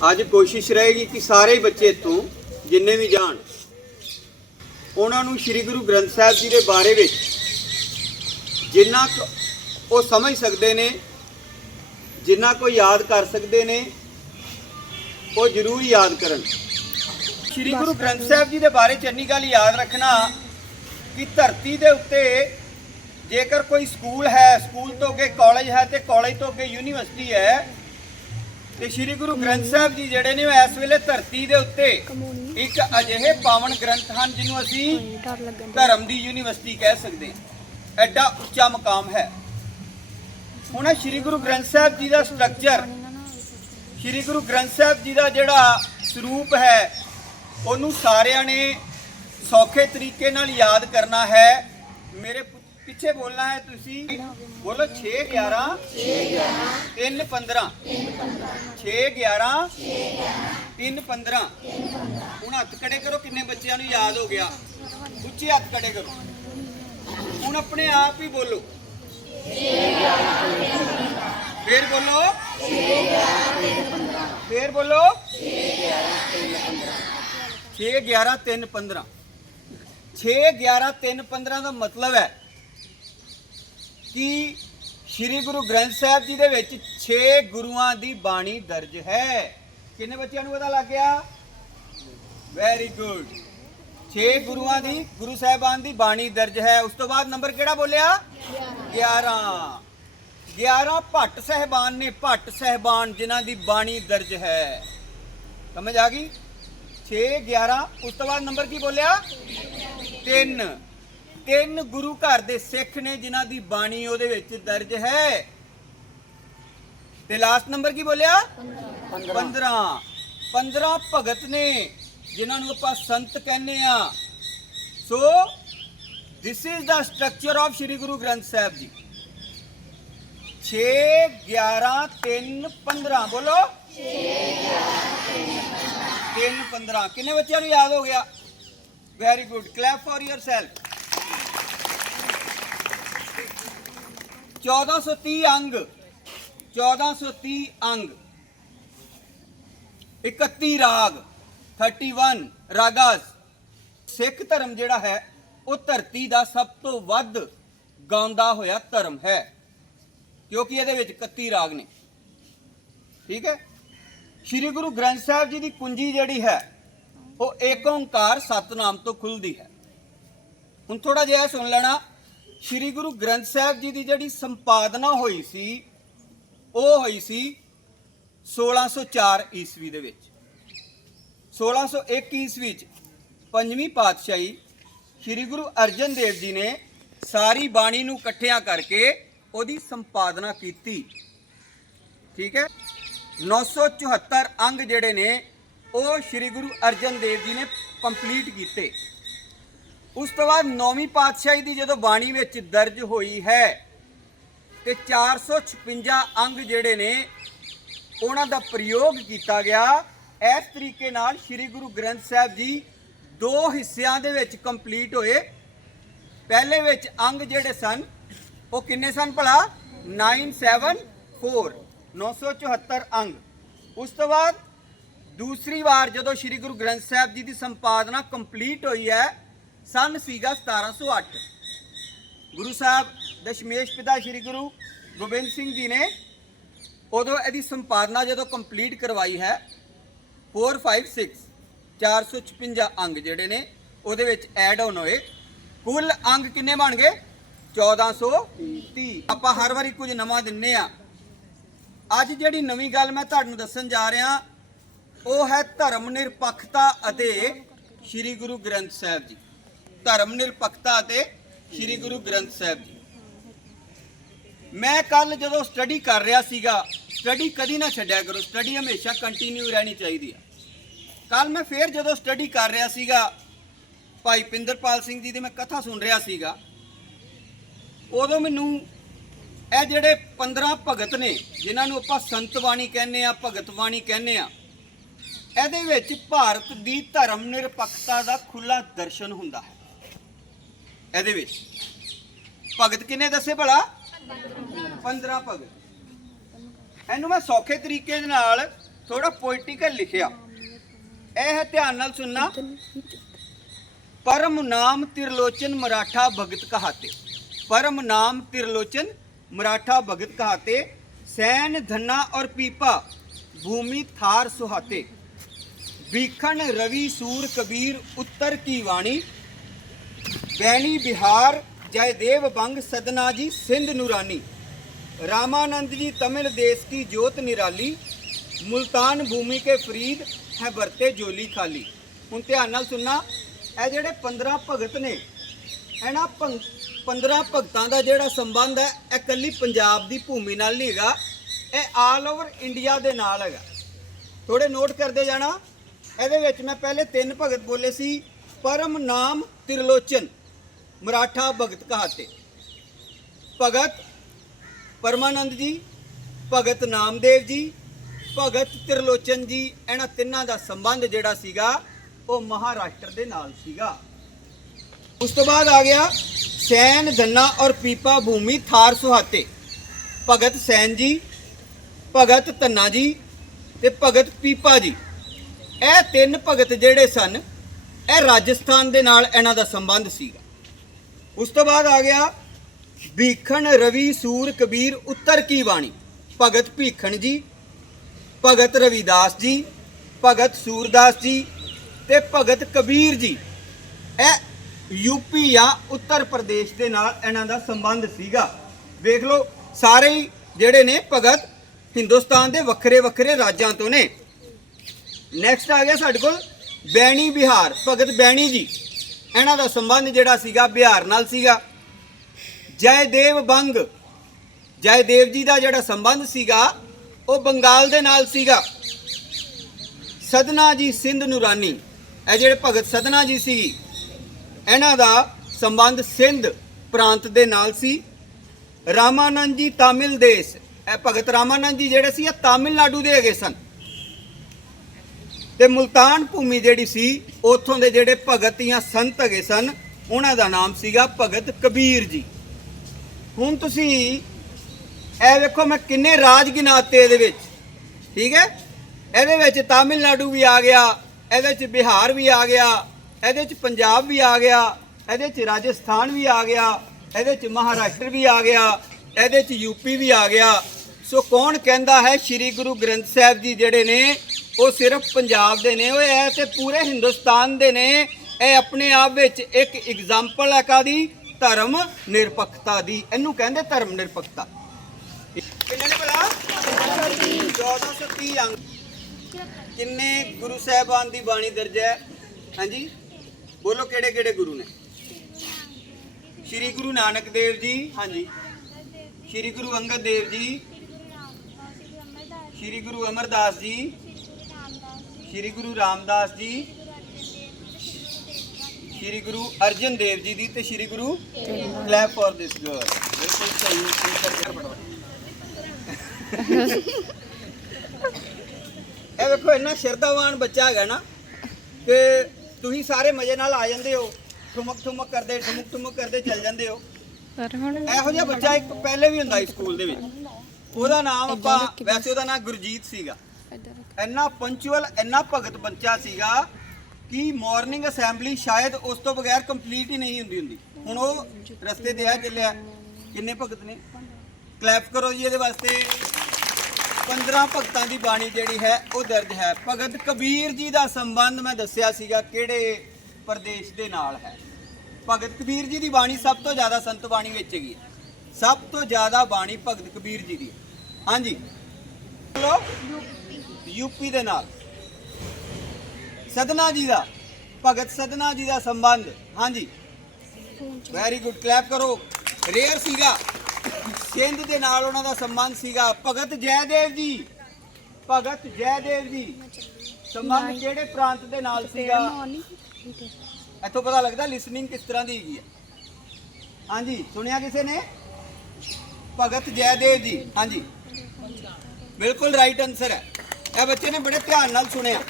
ਅੱਜ ਕੋਸ਼ਿਸ਼ ਰਹੇਗੀ ਕਿ ਸਾਰੇ ਬੱਚੇ ਇੱਥੋਂ ਜਿੰਨੇ ਵੀ ਜਾਣ, ਉਹਨਾਂ ਨੂੰ ਸ੍ਰੀ ਗੁਰੂ ਗ੍ਰੰਥ ਸਾਹਿਬ ਜੀ ਦੇ ਬਾਰੇ ਵਿੱਚ ਜਿੰਨਾ ਕੁ ਉਹ ਸਮਝ ਸਕਦੇ ਨੇ, ਜਿੰਨਾ ਕੋ ਯਾਦ ਕਰ ਸਕਦੇ ਨੇ, ਉਹ ਜ਼ਰੂਰ ਯਾਦ ਕਰਨ। ਸ੍ਰੀ ਗੁਰੂ ਗ੍ਰੰਥ ਸਾਹਿਬ ਜੀ ਦੇ ਬਾਰੇ ਚੰਨੀ ਗੱਲ ਯਾਦ ਰੱਖਣਾ ਕਿ ਧਰਤੀ ਦੇ ਉੱਤੇ ਜੇਕਰ ਕੋਈ ਸਕੂਲ ਹੈ, ਸਕੂਲ ਤੋਂ ਅੱਗੇ ਕਾਲਜ ਹੈ ਤੇ ਕਾਲਜ ਤੋਂ ਅੱਗੇ ਯੂਨੀਵਰਸਿਟੀ ਹੈ ਤੇ ਸ੍ਰੀ ਗੁਰੂ ਗ੍ਰੰਥ ਸਾਹਿਬ ਜੀ ਜਿਹੜੇ ਨੇ ਉਹ ਇਸ ਵੇਲੇ ਧਰਤੀ ਦੇ ਉੱਤੇ ਇੱਕ ਅਜਿਹੇ ਪਾਵਨ ਗ੍ਰੰਥ ਹਨ ਜਿਹਨੂੰ ਅਸੀਂ ਧਰਮ ਦੀ ਯੂਨੀਵਰਸਿਟੀ ਕਹਿ ਸਕਦੇ ਹਾਂ। ਐਡਾ ਉੱਚਾ ਮਕਾਮ ਹੈ। ਹੁਣ ਸ੍ਰੀ ਗੁਰੂ ਗ੍ਰੰਥ ਸਾਹਿਬ ਜੀ ਦਾ ਸਟਰਕਚਰ ਸ੍ਰੀ ਗੁਰੂ ਗ੍ਰੰਥ ਸਾਹਿਬ ਜੀ ਦਾ ਜਿਹੜਾ ਸਰੂਪ ਹੈ ਉਹਨੂੰ ਸਾਰਿਆਂ ਨੇ ਸੌਖੇ ਤਰੀਕੇ ਨਾਲ ਯਾਦ ਕਰਨਾ ਹੈ। ਮੇਰੇ ਪਿੱਛੇ ਬੋਲਣਾ ਹੈ ਤੁਸੀਂ। ਬੋਲੋ 6 11 3 15 6 11 3 15 ਹੁਣ ਹੱਥ ਖੜੇ ਕਰੋ, ਕਿੰਨੇ ਬੱਚਿਆਂ ਨੂੰ ਯਾਦ ਹੋ ਗਿਆ। ਉੱਚੇ ਹੱਥ ਖੜੇ ਕਰੋ। ਹੁਣ ਆਪਣੇ ਆਪ ਹੀ ਬੋਲੋ। ਫੇਰ ਬੋਲੋ। ਫੇਰ ਬੋਲੋ। 6 11 3 15 6 11 3 15 ਦਾ ਮਤਲਬ ਹੈ ਕਿ ਸ੍ਰੀ ਗੁਰੂ ਗ੍ਰੰਥ ਸਾਹਿਬ ਜੀ ਦੇ ਵਿੱਚ 6 ਗੁਰੂਆਂ ਦੀ ਬਾਣੀ ਦਰਜ ਹੈ? ਕਿੰਨੇ ਬੱਚਿਆਂ ਨੂੰ ਪਤਾ ਲੱਗ ਗਿਆ? ਵੈਰੀ ਗੁੱਡ 6 ਗੁਰੂਆਂ ਦੀ, ਗੁਰੂ ਸਾਹਿਬਾਨ ਦੀ ਬਾਣੀ ਦਰਜ ਹੈ। ਉਸ ਤੋਂ ਬਾਅਦ ਨੰਬਰ ਕਿਹੜਾ ਬੋਲਿਆ? 11 11 ਭੱਟ ਸਹਿਬਾਨ ਨੇ, ਭੱਟ ਸਹਿਬਾਨ ਜਿਨ੍ਹਾਂ ਦੀ ਬਾਣੀ ਦਰਜ ਹੈ। ਸਮਝ ਆ ਗਈ? 6 11 ਉਸ ਤੋਂ ਬਾਅਦ ਨੰਬਰ ਕੀ ਬੋਲਿਆ? 3 ਤਿੰਨ ਗੁਰੂ ਘਰ ਦੇ ਸਿੱਖ ਨੇ ਜਿਨ੍ਹਾਂ ਦੀ ਬਾਣੀ ਉਹਦੇ ਵਿੱਚ ਦਰਜ ਹੈ। ਤੇ ਲਾਸਟ ਨੰਬਰ ਕੀ ਬੋਲਿਆ? 15 15 ਭਗਤ ਨੇ ਜਿਨ੍ਹਾਂ ਨੂੰ ਆਪਾਂ ਸੰਤ ਕਹਿੰਦੇ ਆ। So this is the structure of Shri Guru Granth Sahib ji. 6 11 3 15 ਬੋਲੋ। 3 15 ਕਿੰਨੇ ਬੱਚਿਆਂ ਨੂੰ ਯਾਦ ਹੋ ਗਿਆ? Very good clap for yourself 1430 ਅੰਗ 1430 ਅੰਗ 31 ਰਾਗ 31 ਰਾਗਾਸ ਸਿੱਖ ਧਰਮ ਜਿਹੜਾ ਹੈ ਉਹ ਧਰਤੀ ਦਾ ਸਭ ਤੋਂ ਵੱਧ ਗਾਉਂਦਾ ਹੋਇਆ ਧਰਮ ਹੈ ਕਿਉਂਕਿ ਇਹਦੇ ਵਿੱਚ 31 ਰਾਗ ਨੇ ਠੀਕ ਹੈ ਸ੍ਰੀ ਗੁਰੂ ਗ੍ਰੰਥ ਸਾਹਿਬ ਜੀ ਦੀ ਕੁੰਜੀ ਜਿਹੜੀ ਹੈ ਉਹ ਏਕ ਓੰਕਾਰ ਸਤਨਾਮ ਤੋਂ ਖੁੱਲਦੀ ਹੈ ਹੁਣ ਥੋੜਾ ਜਿਹਾ ਇਹ ਸੁਣ ਲੈਣਾ ਸ੍ਰੀ ਗੁਰੂ ਗ੍ਰੰਥ ਸਾਹਿਬ ਜੀ ਦੀ ਜਿਹੜੀ ਸੰਪਾਦਨਾ ਹੋਈ ਸੀ, ਉਹ ਹੋਈ ਸੀ 1604 ਈਸਵੀ ਦੇ ਵਿੱਚ। 1601 ਈਸਵੀ ਚ ਪੰਜਵੀਂ ਪਾਤਸ਼ਾਹੀ ਸ੍ਰੀ ਗੁਰੂ ਅਰਜਨ ਦੇਵ ਜੀ ਨੇ ਸਾਰੀ ਬਾਣੀ ਨੂੰ ਇਕੱਠਿਆਂ ਕਰਕੇ ਉਹਦੀ ਸੰਪਾਦਨਾ ਕੀਤੀ। ਠੀਕ ਹੈ? 974 ਅੰਗ ਜਿਹੜੇ ਨੇ, ਉਹ ਸ੍ਰੀ ਗੁਰੂ ਅਰਜਨ ਦੇਵ ਜੀ ਨੇ ਕੰਪਲੀਟ ਕੀਤੇ। ਉਸ ਤੋਂ ਬਾਅਦ ਨੌਵੀਂ ਪਾਤਸ਼ਾਹੀ ਦੀ ਜਦੋਂ ਬਾਣੀ ਵਿੱਚ ਦਰਜ ਹੋਈ ਹੈ, ਤੇ 456 ਅੰਗ ਜਿਹੜੇ ਨੇ, ਉਹਨਾਂ ਦਾ ਪ੍ਰਯੋਗ ਕੀਤਾ ਗਿਆ। ਇਸ ਤਰੀਕੇ ਨਾਲ ਸ੍ਰੀ ਗੁਰੂ ਗ੍ਰੰਥ ਸਾਹਿਬ ਜੀ ਦੋ ਹਿੱਸਿਆਂ ਦੇ ਵਿੱਚ ਕੰਪਲੀਟ ਹੋਏ। ਪਹਿਲੇ ਵਿੱਚ ਅੰਗ ਜਿਹੜੇ ਸਨ, ਉਹ ਕਿੰਨੇ ਸਨ ਭਲਾ? 974 974 ਅੰਗ। ਉਸ ਤੋਂ ਬਾਅਦ ਦੂਸਰੀ ਵਾਰ ਜਦੋਂ ਸ੍ਰੀ ਗੁਰੂ ਗ੍ਰੰਥ ਸਾਹਿਬ ਜੀ ਦੀ ਸੰਪਾਦਨਾ ਕੰਪਲੀਟ ਹੋਈ ਹੈ ਸਨ ਸੀਗਾ 1708 ਗੁਰੂ ਸਾਹਿਬ ਦਸ਼ਮੇਸ਼ ਪਿਤਾ ਸ੍ਰੀ ਗੁਰੂ ਗੋਬਿੰਦ ਸਿੰਘ ਜੀ ਨੇ ਉਦੋਂ ਇਹਦੀ ਸੰਪਾਦਨਾ ਜਦੋਂ ਕੰਪਲੀਟ ਕਰਵਾਈ ਹੈ 456 456 ਅੰਗ ਜਿਹੜੇ ਨੇ, ਉਹਦੇ ਵਿੱਚ ਐਡ ਆਨ ਹੋਏ। ਕੁੱਲ ਅੰਗ ਕਿੰਨੇ ਬਣ ਗਏ? 1430 ਆਪਾਂ ਹਰ ਵਾਰੀ ਕੁਝ ਨਵਾਂ ਦਿੰਨੇ ਆ। ਅੱਜ ਜਿਹੜੀ ਨਵੀਂ ਗੱਲ ਮੈਂ ਤੁਹਾਨੂੰ ਦੱਸਣ ਜਾ ਰਿਹਾ, ਉਹ ਹੈ ਧਰਮ ਨਿਰਪੱਖਤਾ ਅਤੇ ਸ੍ਰੀ ਗੁਰੂ ਗ੍ਰੰਥ ਸਾਹਿਬ ਜੀ। ਧਰਮ ਨਿਰਪੱਖਤਾ ਅਤੇ ਸ੍ਰੀ ਗੁਰੂ ਗ੍ਰੰਥ ਸਾਹਿਬ ਜੀ। ਮੈਂ ਕੱਲ ਜਦੋਂ ਸਟੱਡੀ ਕਰ ਰਿਹਾ ਸੀਗਾ ਸਟੱਡੀ ਕਦੀ ਨਾ ਛੱਡਿਆ ਕਰੋ ਸਟੱਡੀ ਹਮੇਸ਼ਾ ਕੰਟੀਨਿਊ ਰਹਿਣੀ ਚਾਹੀਦੀ ਆ। ਕੱਲ ਮੈਂ ਫੇਰ ਜਦੋਂ ਸਟੱਡੀ ਕਰ ਰਿਹਾ ਸੀਗਾ, ਭਾਈ ਪਿੰਦਰਪਾਲ ਸਿੰਘ ਜੀ ਦੀ ਮੈਂ ਕਥਾ ਸੁਣ ਰਿਹਾ ਸੀਗਾ, ਉਦੋਂ ਮੈਨੂੰ ਇਹ ਜਿਹੜੇ 15 ਭਗਤ ਨੇ, ਜਿਨ੍ਹਾਂ ਨੂੰ ਆਪਾਂ ਸੰਤ ਬਾਣੀ ਕਹਿੰਦੇ ਆ, ਭਗਤ ਬਾਣੀ ਕਹਿੰਦੇ ਆ, ਇਹਦੇ ਵਿੱਚ ਭਾਰਤ ਦੀ ਧਰਮ ਨਿਰਪੱਖਤਾ ਦਾ ਖੁੱਲਾ ਦਰਸ਼ਨ ਹੁੰਦਾ ਹੈ। ਇਹਦੇ ਵਿੱਚ ਭਗਤ ਕਿੰਨੇ ਦੱਸੇ ਭਲਾ 15 ਭਗਤ ਇਹਨੂੰ ਮੈਂ ਸੌਖੇ ਤਰੀਕੇ ਦੇ ਨਾਲ ਥੋੜਾ ਪੋਇਟਿਕਲ ਲਿਖਿਆ ਇਹ ਹੈ ਧਿਆਨ ਨਾਲ ਸੁਣਨਾ परम नाम त्रिलोचन मराठा भगत कहाते परम नाम त्रिलोचन मराठा भगत कहाते सैन धन्ना और पीपा भूमि थार सुहाते भीखन रवि सूर कबीर उत्तर की वाणी बैनी बिहार जयदेव बंग सदना जी सिंध नूरानी रामानंद जी तमिल देश की ज्योत निराली मुल्तान भूमि के फरीद है बरते जोली खाली ਹੁਣ ਧਿਆਨ ਨਾਲ ਸੁਣਨਾ ਇਹ ਜਿਹੜੇ 15 ਭਗਤ ਨੇ ਇਹਨਾਂ 15 ਭਗਤਾਂ ਦਾ ਜਿਹੜਾ ਸੰਬੰਧ ਹੈ ਇਹ ਕੱਲੀ ਪੰਜਾਬ ਦੀ ਭੂਮੀ ਨਾਲ ਨਹੀਂ ਹੈਗਾ ਇਹ ਆਲ ਓਵਰ ਇੰਡੀਆ ਦੇ ਨਾਲ ਹੈਗਾ ਥੋੜੇ ਨੋਟ ਕਰਦੇ ਜਾਣਾ ਇਹਦੇ ਵਿੱਚ ਮੈਂ ਪਹਿਲੇ ਤਿੰਨ ਭਗਤ ਬੋਲੇ ਸੀ ਪਰਮ ਨਾਮ ਤਿਰਲੋਚਨ ਮਰਾਠਾ ਭਗਤ ਕਹਾਤੇ। ਭਗਤ ਪਰਮਾਨੰਦ ਜੀ, ਭਗਤ ਨਾਮਦੇਵ ਜੀ, ਭਗਤ ਤ੍ਰਿਲੋਚਨ ਜੀ, ਇਹਨਾਂ ਤਿੰਨਾਂ ਦਾ ਸੰਬੰਧ ਜਿਹੜਾ ਸੀਗਾ, ਉਹ ਮਹਾਰਾਸ਼ਟਰ ਦੇ ਨਾਲ ਸੀਗਾ। ਉਸ ਤੋਂ ਬਾਅਦ ਆ ਗਿਆ ਸੈਨ ਧੰਨਾ ਔਰ ਪੀਪਾ ਭੂਮੀ ਥਾਰ ਸੁਹਾਤੇ। ਭਗਤ ਸੈਨ ਜੀ, ਭਗਤ ਧੰਨਾ ਜੀ ਤੇ ਭਗਤ ਪੀਪਾ ਜੀ। ਇਹ ਤਿੰਨ ਭਗਤ ਜਿਹੜੇ ਸਨ, ਇਹ ਰਾਜਸਥਾਨ ਦੇ ਨਾਲ ਇਹਨਾਂ ਦਾ ਸੰਬੰਧ ਸੀਗਾ। ਉਸ ਤੋਂ ਬਾਅਦ ਆ ਗਿਆ ਭੀਖਣ ਰਵੀ ਸੂਰ ਕਬੀਰ ਉੱਤਰ ਕੀ ਬਾਣੀ? ਭਗਤ ਭੀਖਣ ਜੀ, ਭਗਤ ਰਵਿਦਾਸ ਜੀ, ਭਗਤ ਸੂਰਦਾਸ ਜੀ ਤੇ ਭਗਤ ਕਬੀਰ ਜੀ। ਇਹ ਯੂਪੀ ਜਾਂ ਉੱਤਰ ਪ੍ਰਦੇਸ਼ ਦੇ ਨਾਲ ਇਹਨਾਂ ਦਾ ਸੰਬੰਧ ਸੀਗਾ। ਵੇਖ ਲਓ, ਸਾਰੇ ਹੀ ਜਿਹੜੇ ਨੇ ਭਗਤ ਹਿੰਦੁਸਤਾਨ ਦੇ ਵੱਖਰੇ ਵੱਖਰੇ ਰਾਜਾਂ ਤੋਂ ਨੇ। ਨੈਕਸਟ ਆ ਗਿਆ ਸਾਡੇ ਕੋਲ ਬੈਣੀ ਬਿਹਾਰ, ਭਗਤ ਬੈਣੀ ਜੀ। ਇਹਨਾਂ ਦਾ ਸੰਬੰਧ ਜਿਹੜਾ ਸੀਗਾ ਬਿਹਾਰ ਨਾਲ ਸੀਗਾ। ਜੈਦੇਵ ਬੰਗ, ਜੈਦੇਵ ਜੀ ਦਾ ਜਿਹੜਾ ਸੰਬੰਧ ਸੀਗਾ, ਉਹ ਬੰਗਾਲ ਦੇ ਨਾਲ ਸੀਗਾ। ਸਦਨਾ ਜੀ ਸਿੰਧ ਨੂਰਾਨੀ, ਇਹ ਜਿਹੜੇ ਭਗਤ ਸਦਨਾ ਜੀ ਸੀ, ਇਹਨਾਂ ਦਾ ਸੰਬੰਧ ਸਿੰਧ ਪ੍ਰਾਂਤ ਦੇ ਨਾਲ ਸੀ। ਰਾਮਾਨੰਦ ਜੀ ਤਾਮਿਲ ਦੇਸ਼, ਇਹ ਭਗਤ ਰਾਮਾਨੰਦ ਜੀ ਜਿਹੜੇ ਸੀ, ਇਹ ਤਾਮਿਲਨਾਡੂ ਦੇ ਹੈਗੇ ਸਨ। ਤੇ ਮੁਲਤਾਨ ਭੂਮੀ ਜਿਹੜੀ ਸੀ, ਉੱਥੋਂ ਦੇ ਜਿਹੜੇ ਭਗਤ ਜਾਂ ਸੰਤ ਹੈਗੇ ਸਨ, ਉਹਨਾਂ ਦਾ ਨਾਮ ਸੀਗਾ ਭਗਤ ਕਬੀਰ ਜੀ। ਹੁਣ ਤੁਸੀਂ ਇਹ ਵੇਖੋ ਮੈਂ ਕਿੰਨੇ ਰਾਜ ਗਿਨਾਤੇ ਇਹਦੇ ਵਿੱਚ, ਠੀਕ ਹੈ? ਇਹਦੇ ਵਿੱਚ ਤਾਮਿਲਨਾਡੂ ਵੀ ਆ ਗਿਆ, ਇਹਦੇ ਵਿੱਚ ਬਿਹਾਰ ਵੀ ਆ ਗਿਆ, ਇਹਦੇ ਵਿੱਚ ਪੰਜਾਬ ਵੀ ਆ ਗਿਆ, ਇਹਦੇ ਵਿੱਚ ਰਾਜਸਥਾਨ ਵੀ ਆ ਗਿਆ, ਇਹਦੇ ਵਿੱਚ ਮਹਾਰਾਸ਼ਟਰ ਵੀ ਆ ਗਿਆ, ਇਹਦੇ ਵਿੱਚ ਯੂਪੀ ਵੀ ਆ ਗਿਆ। ਸੋ ਕੌਣ ਕਹਿੰਦਾ ਹੈ, ਸ੍ਰੀ ਗੁਰੂ ਗ੍ਰੰਥ ਸਾਹਿਬ ਜੀ ਜਿਹੜੇ ਨੇ ਉਹ ਸਿਰਫ ਪੰਜਾਬ ਦੇ ਨੇ, ਉਹ ਇਹ ਤੇ ਪੂਰੇ ਹਿੰਦੁਸਤਾਨ ਦੇ ਨੇ। ਇਹ ਆਪਣੇ ਆਪ ਵਿੱਚ ਇੱਕ ਐਗਜ਼ਾਮਪਲ ਹੈ ਕਾਦੀ ਧਰਮ ਨਿਰਪੱਖਤਾ ਦੀ। ਇਹਨੂੰ ਕਹਿੰਦੇ ਧਰਮ ਨਿਰਪੱਖਤਾ। ਕਿੰਨੇ ਨੇ ਭਲਾ? 1430 ਅੰਗ ਕਿੰਨੇ ਗੁਰੂ ਸਾਹਿਬਾਨ ਦੀ ਬਾਣੀ ਦਰਜ ਹੈ? ਹਾਂਜੀ? ਬੋਲੋ ਕਿਹੜੇ ਕਿਹੜੇ ਗੁਰੂ ਨੇ? ਸ਼੍ਰੀ ਗੁਰੂ ਨਾਨਕ ਦੇਵ ਜੀ। ਹਾਂਜੀ। ਸ਼੍ਰੀ ਗੁਰੂ ਅੰਗਦ ਦੇਵ ਜੀ। ਸ਼੍ਰੀ ਗੁਰੂ ਅਮਰਦਾਸ ਜੀ। ਸ਼੍ਰੀ ਗੁਰੂ ਰਾਮਦਾਸ ਜੀ ਸ਼੍ਰੀ ਗੁਰੂ ਅਰਜਨ ਦੇਵ ਜੀ ਦੀ ਤੇ Shri Guru clap for this girl. ਬਿਲਕੁਲ ਸਹੀ ਉੱਤਰ ਇਹ ਵੇਖੋ ਇੰਨਾ ਸ਼ਰਧਾਵਾਨ ਬੱਚਾ ਹੈਗਾ ਨਾ ਕਿ ਤੁਸੀਂ ਸਾਰੇ ਮਜ਼ੇ ਨਾਲ ਆ ਜਾਂਦੇ ਹੋ ਠੁਮਕ ਠੁਮਕ ਕਰਦੇ ਠੁਮਕ ਠੁਮਕ ਕਰਦੇ ਚੱਲ ਜਾਂਦੇ ਹੋ। ਪਰ ਹੁਣ ਇਹੋ ਜਿਹਾ ਬੱਚਾ ਇੱਕ ਪਹਿਲੇ ਵੀ ਹੁੰਦਾ ਸੀ ਸਕੂਲ ਦੇ ਵਿੱਚ। ਉਹਦਾ ਨਾਮ ਆਪਾਂ ਵੈਸੇ ਉਹਦਾ ਨਾਮ ਗੁਰਜੀਤ ਸੀਗਾ। ਇੰਨਾ ਪੰਚੁਅਲ ਇੰਨਾ ਭਗਤ ਬੱਚਾ ਸੀਗਾ ਕਿ ਮਾਰਨਿੰਗ ਅਸੈਂਬਲੀ ਸ਼ਾਇਦ ਉਸ ਤੋਂ ਬਗੈਰ ਕੰਪਲੀਟ ਹੀ ਨਹੀਂ ਹੁੰਦੀ ਹੁੰਦੀ। ਹੁਣ ਉਹ ਰਸਤੇ ਤੇ ਆ ਚੱਲਿਆ। ਕਿੰਨੇ ਭਗਤ ਨੇ? ਕਲੈਪ ਕਰੋ ਜੀ ਇਹਦੇ ਵਾਸਤੇ। 15 ਭਗਤਾਂ ਦੀ ਬਾਣੀ ਜਿਹੜੀ ਹੈ, ਉਹ ਦਰਜ ਹੈ। ਭਗਤ ਕਬੀਰ ਜੀ ਦਾ ਸੰਬੰਧ ਮੈਂ ਦੱਸਿਆ ਸੀਗਾ ਕਿਹੜੇ ਪ੍ਰਦੇਸ਼ ਦੇ ਨਾਲ ਹੈ। ਭਗਤ ਕਬੀਰ ਜੀ ਦੀ ਬਾਣੀ ਸਭ ਤੋਂ ਜ਼ਿਆਦਾ ਸੰਤ ਬਾਣੀ ਵਿੱਚ ਹੈਗੀ ਹੈ। ਸਭ ਤੋਂ ਜ਼ਿਆਦਾ ਬਾਣੀ ਭਗਤ ਕਬੀਰ ਜੀ ਦੀ ਹਾਂਜੀ। ਬੋਲੋ ਯੂਪੀ ਦੇ ਨਾਲ। ਸਦਨਾ ਜੀ ਦਾ ਭਗਤ ਸਦਨਾ ਜੀ ਦਾ ਸੰਬੰਧ। ਹਾਂਜੀ। ਵੈਰੀ ਗੁੱਡ ਕਲੈਪ ਕਰੋ। ਰੇਅਰ ਸੀਗਾ। ਸਿੰਧ ਦੇ ਨਾਲ ਉਹਨਾਂ ਦਾ ਸੰਬੰਧ ਸੀਗਾ। ਭਗਤ ਜੈਦੇਵ ਜੀ। ਭਗਤ ਜੈਦੇਵ ਜੀ। ਸੰਬੰਧ ਕਿਹੜੇ ਪ੍ਰਾਂਤ ਦੇ ਨਾਲ ਸੀਗਾ? ਇੱਥੋਂ ਪਤਾ ਲੱਗਦਾ ਲਿਸਨਿੰਗ ਕਿਸ ਤਰ੍ਹਾਂ ਦੀ ਹੈਗੀ ਹੈ। ਹਾਂਜੀ ਸੁਣਿਆ ਕਿਸੇ ਨੇ? ਭਗਤ ਜੈਦੇਵ ਜੀ। ਹਾਂਜੀ। ਬਿਲਕੁਲ ਰਾਈਟ ਆਨਸਰ ਹੈ। ਇਹ ਬੱਚੇ ਨੇ ਬੜੇ ਧਿਆਨ ਨਾਲ ਸੁਣਿਆ।